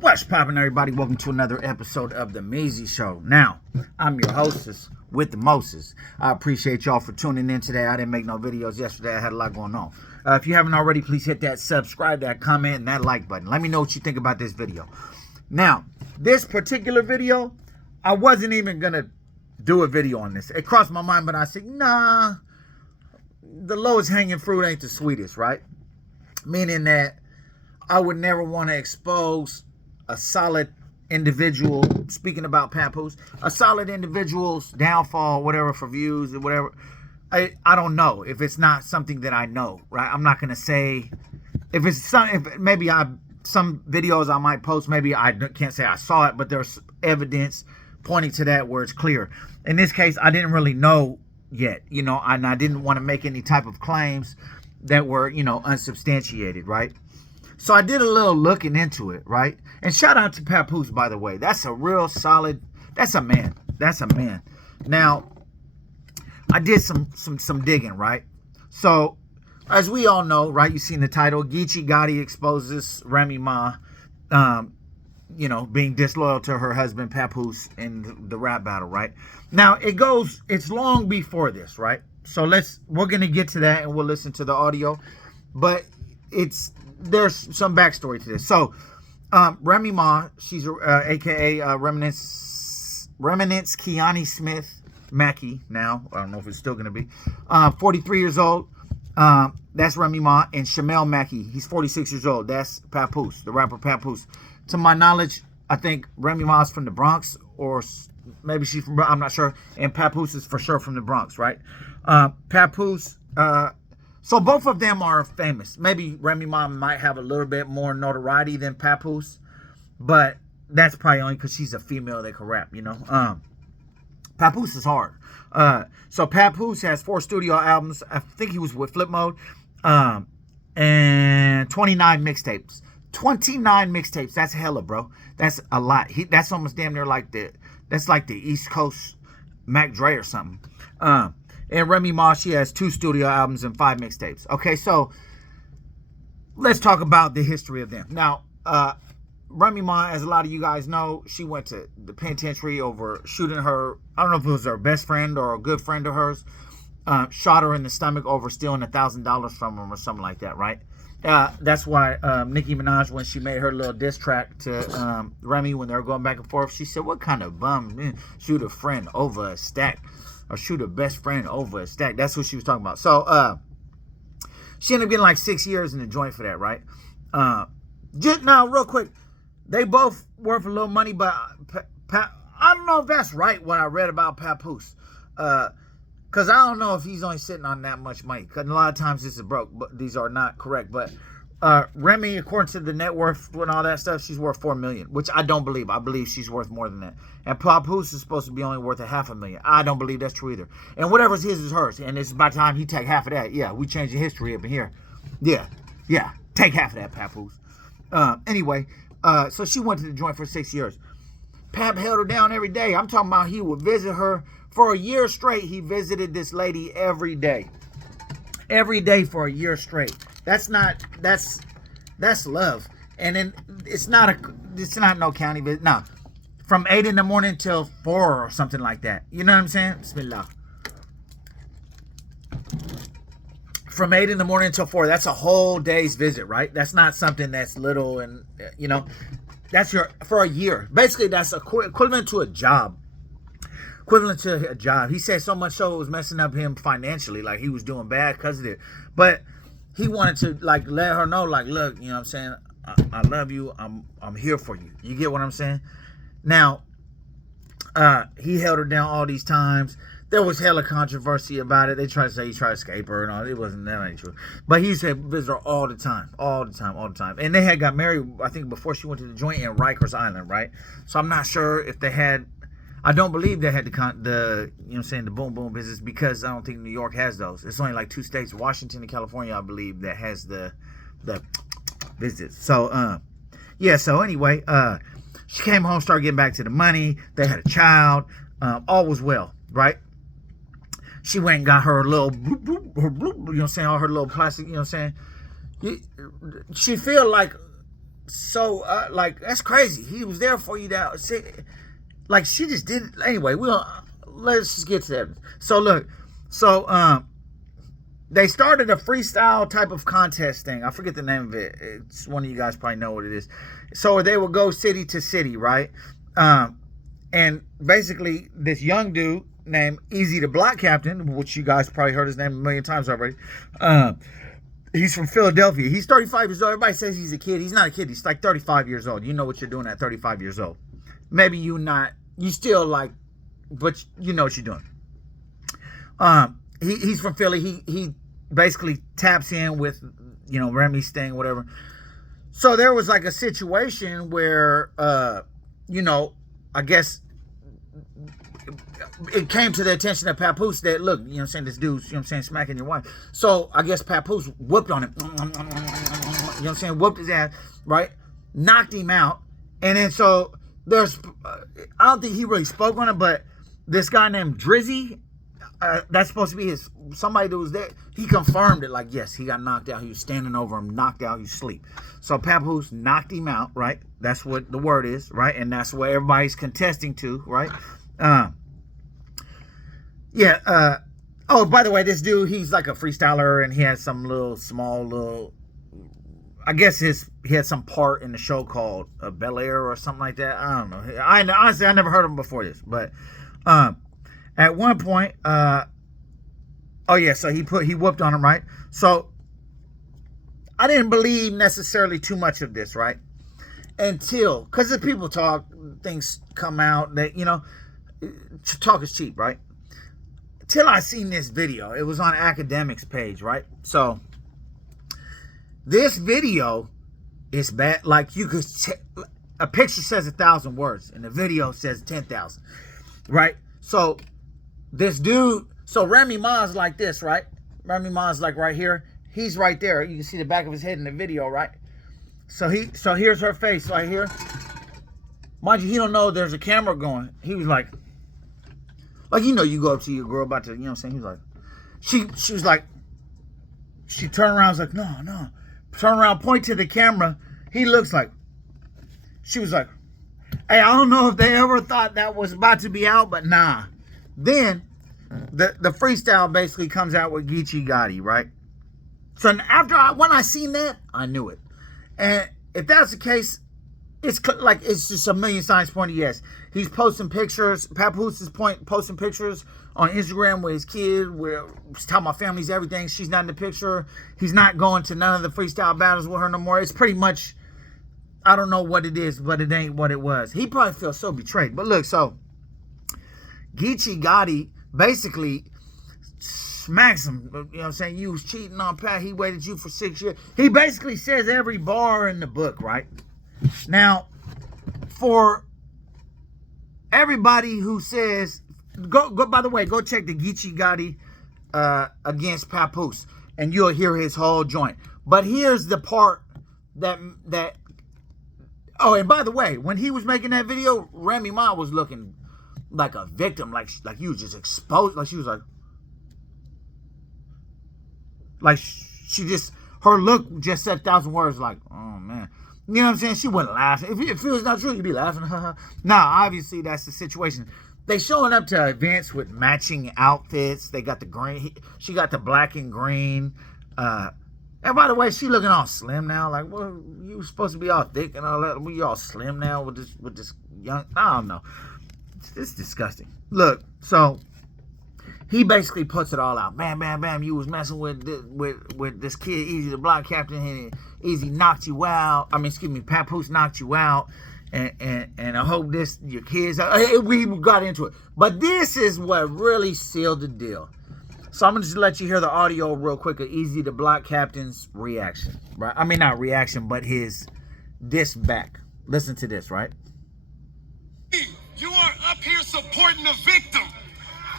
What's poppin', everybody? Welcome to another episode of The Measy Show. Now, I'm your hostess with the Moses. I appreciate y'all for tuning in today. I didn't make no videos yesterday. I had a lot going on. If you haven't already, please hit that subscribe, that comment, and that like button. Let me know what you think about this video. Now, this particular video, I wasn't even going to do a video on this. It crossed my mind, but I said, nah, the lowest hanging fruit ain't the sweetest, right? Meaning that I would never want to expose a solid individual, speaking about Papoose, a solid individual's downfall, whatever, for views or whatever. I don't know if it's not something that I know, right? I'm not going to say if it's some videos I might post, maybe I can't say I saw it, but there's evidence pointing to that where it's clear. In this case, I didn't really know yet, and I didn't want to make any type of claims that were, unsubstantiated, right? So I did a little looking into it, right? And shout out to Papoose, by the way. That's a real solid, that's a man. That's a man. Now, I did some digging, right? So, as we all know, right, you've seen the title, Geechi Gotti exposes Remy being disloyal to her husband, Papoose, in the rap battle, right? Now, it's long before this, right? So we're going to get to that and we'll listen to the audio. But there's some backstory to this. So, Remy Ma, she's aka Remnants Kiani Smith Mackey now. I don't know if it's still gonna be 43 years old. That's Remy Ma. And Shamel Mackey, he's 46 years old. That's Papoose, the rapper Papoose. To my knowledge, I think Remy Ma's from the Bronx, or maybe she's from, I'm not sure. And Papoose is for sure from the Bronx, right? Papoose, so both of them are famous. Maybe Remy Ma might have a little bit more notoriety than Papoose, but that's probably only because she's a female that can rap, Papoose is hard. So Papoose has 4 studio albums. I think he was with Flip Mode, and 29 mixtapes. 29 mixtapes. That's hella, bro. That's a lot. That's almost damn near like the East Coast Mac Dre or something. And Remy Ma, she has 2 studio albums and 5 mixtapes. Okay, so let's talk about the history of them. Now, Remy Ma, as a lot of you guys know, she went to the penitentiary over shooting her, I don't know if it was her best friend or a good friend of hers, shot her in the stomach over stealing $1,000 from him or something like that, right? That's why Nicki Minaj, when she made her little diss track to Remy when they were going back and forth, she said, what kind of bum shoot a friend over a stack? Or shoot a best friend over a stack. That's what she was talking about. So, she ended up getting like 6 years in the joint for that, right? Just now, real quick, they both worth a little money, but I don't know if that's right, what I read about Papoose. Because I don't know if he's only sitting on that much money. Because a lot of times this is broke, but these are not correct. But Remy, according to the net worth and all that stuff, she's worth $4 million, which I don't believe. I believe she's worth more than that. And Papoose is supposed to be only worth $500,000. I don't believe that's true either. And whatever's his is hers. And it's by the time he take half of that, yeah, we change the history up in here. Yeah, take half of that, Papoose. Anyway, so she went to the joint for 6 years. Pap held her down every day. I'm talking about he would visit her for a year straight. He visited this lady every day. Every day for a year straight. That's love. And then it's not no county visit. No. From 8 in the morning till 4 or something like that. You know what I'm saying? Bismillah. From 8 in the morning till 4. That's a whole day's visit, right? That's not something that's little and, that's for a year. Basically, that's equivalent to a job. Equivalent to a job. He said so much so it was messing up him financially. Like, he was doing bad because of it. But he wanted to, like, let her know, like, look, you know what I'm saying? I love you. I'm here for you. You get what I'm saying? Now, he held her down all these times. There was hella controversy about it. They tried to say he tried to escape her and all. It wasn't, that ain't true. But he said visit her all the time. And they had got married, I think, before she went to the joint in Rikers Island, right? So I'm not sure if they had, I don't believe they had the the boom boom business, because I don't think New York has those. It's only like 2 states, Washington and California, I believe, that has the visits. So, yeah, so anyway, she came home, started getting back to the money. They had a child. All was well, right? She went and got her little bloop, bloop, her bloop, all her little plastic, She feel like So, like, that's crazy. He was there for you. Like, she just did it. Anyway, let's just get to that. So, look. So, they started a freestyle type of contest thing. I forget the name of it. It's one of you guys probably know what it is. So, they would go city to city, right? And basically, this young dude named Easy the Block Captain, which you guys probably heard his name a million times already. He's from Philadelphia. He's 35 years old. Everybody says he's a kid. He's not a kid. He's like 35 years old. You know what you're doing at 35 years old. Maybe you not. You still like, but you know what you're doing. He's from Philly. He basically taps in with, Remy's thing, whatever. So there was like a situation where, I guess it came to the attention of Papoose that, look, this dude's, smacking your wife. So I guess Papoose whooped on him. Whooped his ass, right? Knocked him out. And then so I don't think he really spoke on it, but this guy named Drizzy, that's supposed to be somebody that was there. He confirmed it, like, yes, he got knocked out. He was standing over him, knocked out, he was asleep. So Papoose knocked him out, right? That's what the word is, right? And that's what everybody's contesting to, right? Oh, by the way, this dude, he's like a freestyler, and he has some small I guess he had some part in the show called Bel Air or something like that. I don't know. Honestly, I never heard of him before this, but at one point, so he whooped on him, right? So I didn't believe necessarily too much of this, right? Until, because if people talk, things come out that, talk is cheap, right? Till I seen this video. It was on Academics page, right? So this video is bad. Like, you could a picture says 1,000 words and the video says 10,000, right? So this dude, so Remy Ma's like this, right? Remy Ma's like right here. He's right there. You can see the back of his head in the video, right? So here's her face right here. Mind you, he don't know there's a camera going. He was like, you go up to your girl about to, He was like, she was like, she turned around, was like, no. Turn around, point to the camera. He looks like, she was like, hey, I don't know if they ever thought that was about to be out, but nah. Then the freestyle basically comes out with Geechi Gotti, right? So when I seen that, I knew it. And if that's the case, it's just a million signs pointing yes. He's posting pictures. Papoose is posting pictures on Instagram with his kid, where he's talking about family's everything. She's not in the picture. He's not going to none of the freestyle battles with her no more. It's pretty much, I don't know what it is, but it ain't what it was. He probably feels so betrayed. But look, so Geechi Gotti basically smacks him. You was cheating on Pat. He waited you for 6 years. He basically says every bar in the book, right? Now, for everybody who says, go by the way, go check the Geechi Gotti against Papoose, and you'll hear his whole joint. But here's the part that oh, and by the way, when he was making that video, Remy Ma was looking like a victim, like you was just exposed, like she was like she just, her look just said 1,000 words, like, oh man. You know what I'm saying? She wasn't laughing. If it was not true, you'd be laughing. Nah, obviously that's the situation. They showing up to events with matching outfits. They got the green. She got the black and green. And by the way, she looking all slim now. Like, well, you were supposed to be all thick and all that. We all slim now with this young. I don't know. It's disgusting. Look, so he basically puts it all out. Bam, bam, bam. You was messing with this kid, Easy the Block Captain, and Easy knocked you out. Papoose knocked you out. And I hope your kids, we got into it. But this is what really sealed the deal. So I'm going to just let you hear the audio real quick of Easy the Block Captain's reaction. Right? I mean, not reaction, but his diss back. Listen to this, right? You are up here supporting the victim.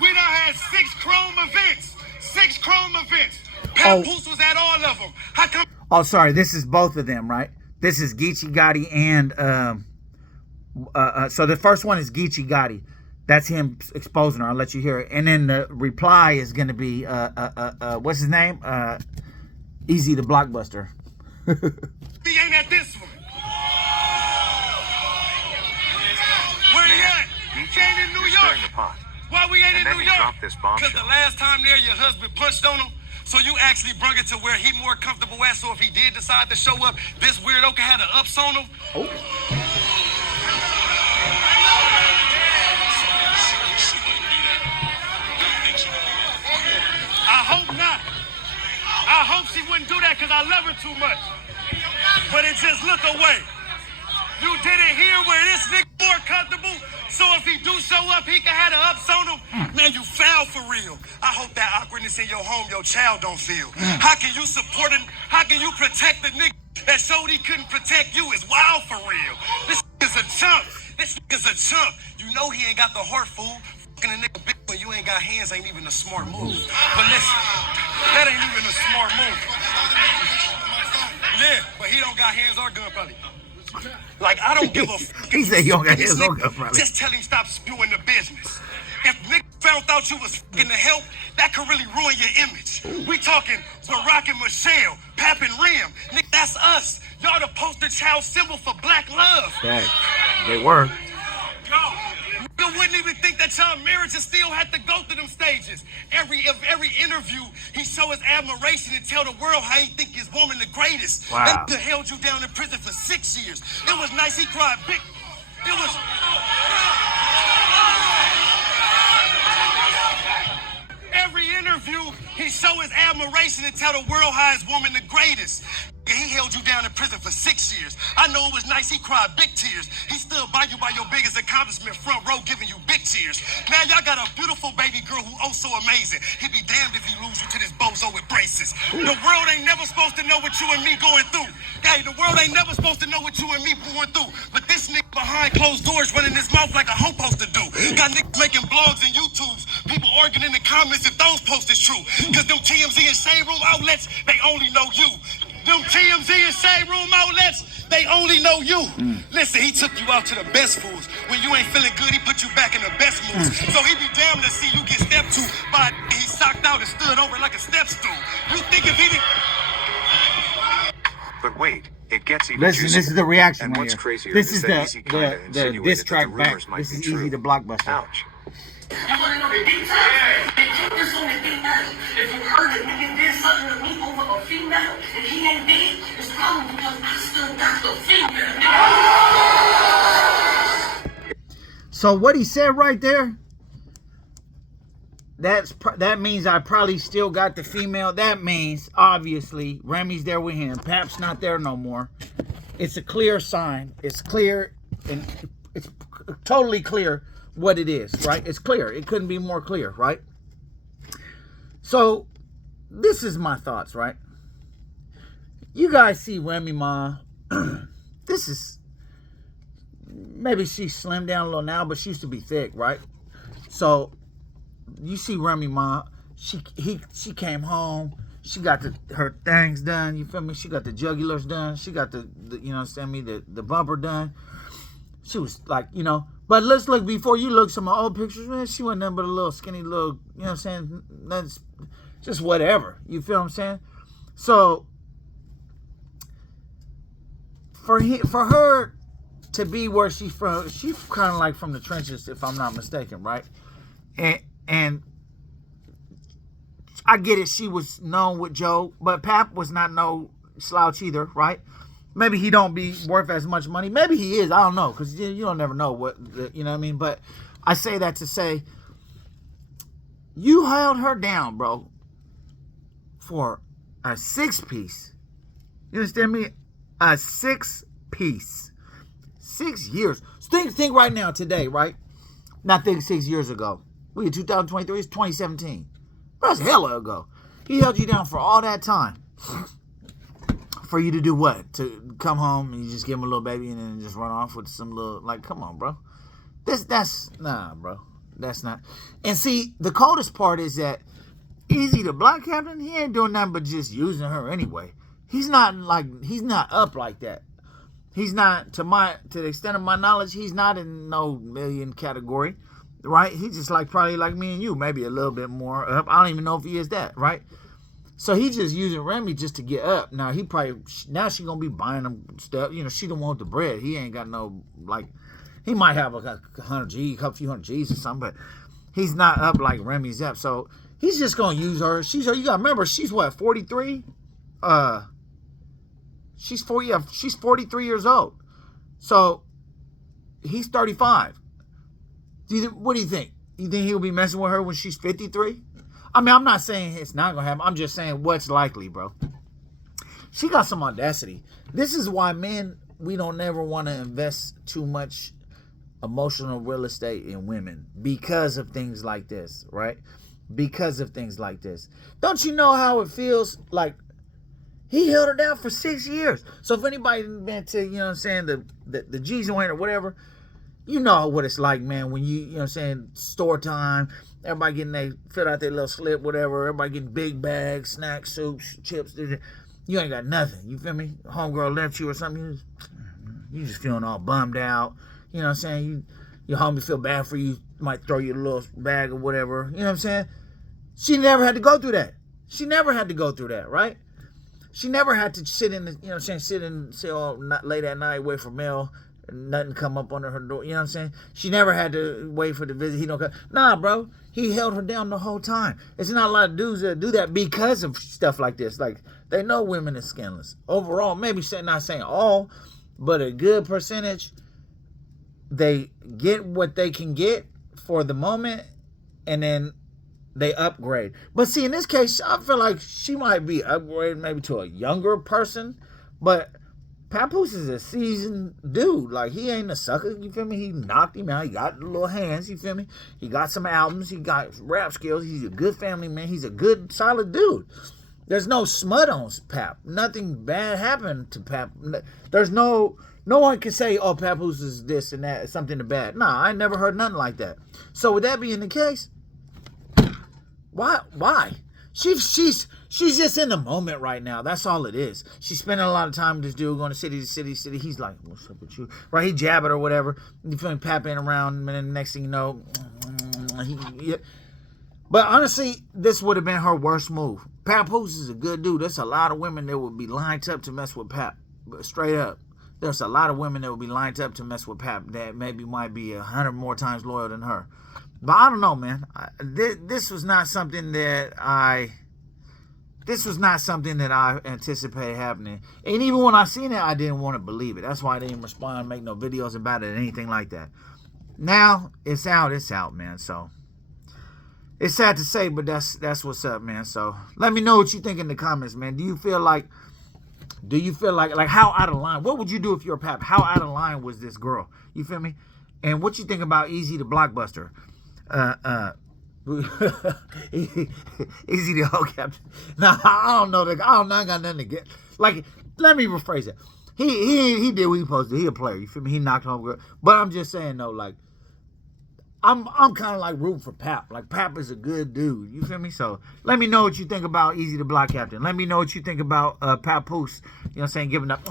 We done had 6 chrome events. 6 chrome events. Papoose was at all of them. How come? Oh, sorry. This is both of them, right? This is Geechi Gotti and so the first one is Geechi Gotti. That's him exposing her. I'll let you hear it. And then the reply is going to be what's his name? Easy the Blockbuster. He ain't at this one. stirring the pot. Why we ain't in New York? Because the last time there, your husband punched on him. So you actually brought it to where he more comfortable at. So if he did decide to show up, this weirdo can have the ups on him. Oh. I hope not. I hope she wouldn't do that because I love her too much. But it just look away. You did it here where this nigga more comfortable. So if he do show up, he can have the ups on him. Man, you foul for real. I hope that awkwardness in your home, your child don't feel. How can you support it? How can you protect the nigga that showed he couldn't protect you? Is wild for real. This nigga's a chump. This nigga's a chump. You know he ain't got the heart, fool. Fucking a nigga big when you ain't got hands ain't even a smart move. But listen, that ain't even a smart move. Yeah, but he don't got hands or gun probably. Like, I don't give a fuck. He said you don't got hands or gun probably. Just tell him stop spewing the business. If niggas found out you was fucking the help, that could really ruin your image. We talking Barack and Michelle, Pap and Rem. Nigga, that's us. Y'all the poster child symbol for black love. Dang, they were. You wouldn't even think that y'all marriages still had to go through them stages. Every interview, he show his admiration and tell the world how he think his woman the greatest. Wow. They held you down in prison for 6 years. It was nice. He cried big. It was. Every interview, he show his admiration and tell the world how his woman the greatest. He held you down in prison for 6 years. I know it was nice. He cried big tears. He stood by you by your biggest accomplishment, front row, giving you big cheers. Now y'all got a beautiful baby girl who oh so amazing. He'd be damned if he lose you to this bozo with braces. The world ain't never supposed to know what you and me going through. Hey, the world ain't never supposed to know what you and me going through. But this nigga behind closed doors running his mouth like a hoe supposed to do. Got niggas making blogs and YouTubes. People arguing in the comments if those posts is true. Cause them TMZ and Shade Room outlets, they only know you. Them TMZ and Shade Room outlets, they only know you. Listen, he took you out to the best foods. When you ain't feeling good, he put you back in the best moods. So he be damned to see you get stepped to by a he socked out and stood over like a step stool. You think if he didn't... But wait, it gets even Listen, juicier. this is the reaction And right what's here. crazier This is is that Easy kinda the insinuated diss that track the back. rumors might This be is true. Easy the Blockbuster. Ouch. You wanna know the details? They keep this on the D9. If you heard that nigga did something to me over a female and he ain't dead, it's probably because I still got the female. So what he said right there, that means I probably still got the female. That means obviously Remy's there with him. Pap's not there no more. It's a clear sign. It's clear and it's totally clear what it is, right? It's clear. It couldn't be more clear, right? So this is my thoughts, right? You guys see Remy Ma. This is, maybe she slimmed down a little now, but she used to be thick, right? So you see Remy Ma, she came home, she got her things done, you feel me? She got the jugulars done, she got the you know what I'm saying, the bumper done. She was like, you know, but let's look, before you look some old pictures, man, she wasn't nothing but a little skinny little, you know what I'm saying? That's just whatever. You feel what I'm saying? So for her to be where she's from, she's kind of like from the trenches, if I'm not mistaken, right? And I get it, she was known with Joe, but Pap was not no slouch either, right? Maybe he don't be worth as much money. Maybe he is. I don't know, because you don't never know what, you know what I mean? But I say that to say, you held her down, bro, for a 6-piece. You understand me? A 6-piece. 6 years. Think right now, today, right? Not think 6 years ago. We in 2023, it's 2017. That's hella ago. He held you down for all that time. For you to do what? To come home and you just give him a little baby and then just run off with some little, like, come on, bro. Nah, bro. That's not. And see, the coldest part is that Easy the Block Captain, he ain't doing nothing but just using her anyway. He's not up like that. He's not, to the extent of my knowledge, he's not in no million category, right? He's just like, probably like me and you, maybe a little bit more up. I don't even know if he is that, right? So he just using Remy just to get up. Now now she gonna be buying him stuff. You know, she don't want the bread. He ain't got no, like, He might have a 100 G, a few hundred G's or something, but he's not up like Remy's up. So he's just gonna use her. You gotta remember, she's what, 43? She's 43 years old. So he's 35. What do you think? You think he'll be messing with her when she's 53? I mean, I'm not saying it's not gonna happen. I'm just saying what's likely, bro. She got some audacity. This is why men, we don't ever want to invest too much emotional real estate in women, because of things like this, right? Because of things like this. Don't you know how it feels? Like, he held her down for 6 years. So if anybody been to, you know what I'm saying, the G joint or whatever, you know what it's like, man, when you know what I'm saying, store time, everybody getting they fill out their little slip, whatever, everybody getting big bags, snacks, soups, chips, you ain't got nothing, you feel me? Homegirl left you or something, you just feeling all bummed out, you know what I'm saying, your homie feel bad for you, might throw you a little bag or whatever, you know what I'm saying? She never had to go through that. She never had to go through that, right? She never had to sit in the, you know what I'm saying, sit all late at night, wait for mail, nothing come up under her door, you know what I'm saying? She never had to wait for the visit. He don't come. Nah, bro. He held her down the whole time. It's not a lot of dudes that do that because of stuff like this. Like, they know women is skinless. Overall, maybe not saying all, but a good percentage, they get what they can get for the moment, and then they upgrade. But see, in this case, I feel like she might be upgraded maybe to a younger person, but Papoose is a seasoned dude. Like, he ain't a sucker, you feel me? He knocked him out. He got the little hands, you feel me? He got some albums. He got rap skills. He's a good family man. He's a good, solid dude. There's no smut on Pap. Nothing bad happened to Pap. There's no one can say, oh, Papoose is this and that, something bad. Nah, I never heard nothing like that. So with that being the case, why? She's just in the moment right now. That's all it is. She's spending a lot of time with this dude, going to city to city. He's like, what's up with you? Right? He jabbed or whatever. You feeling papping around, and then the next thing you know, But honestly, this would have been her worst move. Papoose is a good dude. There's a lot of women that would be lined up to mess with Pap. Straight up. There's a lot of women that would be lined up to mess with Pap that maybe might be 100 more times loyal than her. But I don't know, man. This was not something that I anticipated happening. And even when I seen it, I didn't want to believe it. That's why I didn't respond, make no videos about it, anything like that. Now, it's out, man. So, it's sad to say, but that's what's up, man. So, let me know what you think in the comments, man. Do you feel like how out of line? What would you do if you're a Pap? How out of line was this girl? You feel me? And what you think about Easy the Blockbuster? Easy the whole captain. Nah, I don't know. I got nothing to get. Like, let me rephrase it. He did what he supposed to do. He a player. You feel me? He knocked home girl. But I'm just saying though, like, I'm kind of like rooting for Pap. Like, Pap is a good dude. You feel me? So let me know what you think about Easy the Block Captain. Let me know what you think about Papoose. You know what I'm saying? Giving up.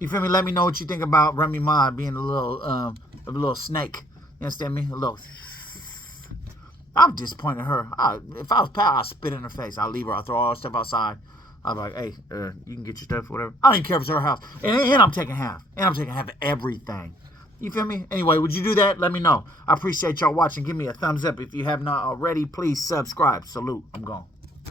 You feel me? Let me know what you think about Remy Ma being a little snake. You understand me? A little. I'm disappointed in her. If I was Pap, I'd spit in her face. I'll leave her. I'll throw all her stuff outside. I'll be like, hey, you can get your stuff or whatever. I don't even care if it's her house. And I'm taking half. And I'm taking half of everything. You feel me? Anyway, would you do that? Let me know. I appreciate y'all watching. Give me a thumbs up. If you have not already, please subscribe. Salute. I'm gone.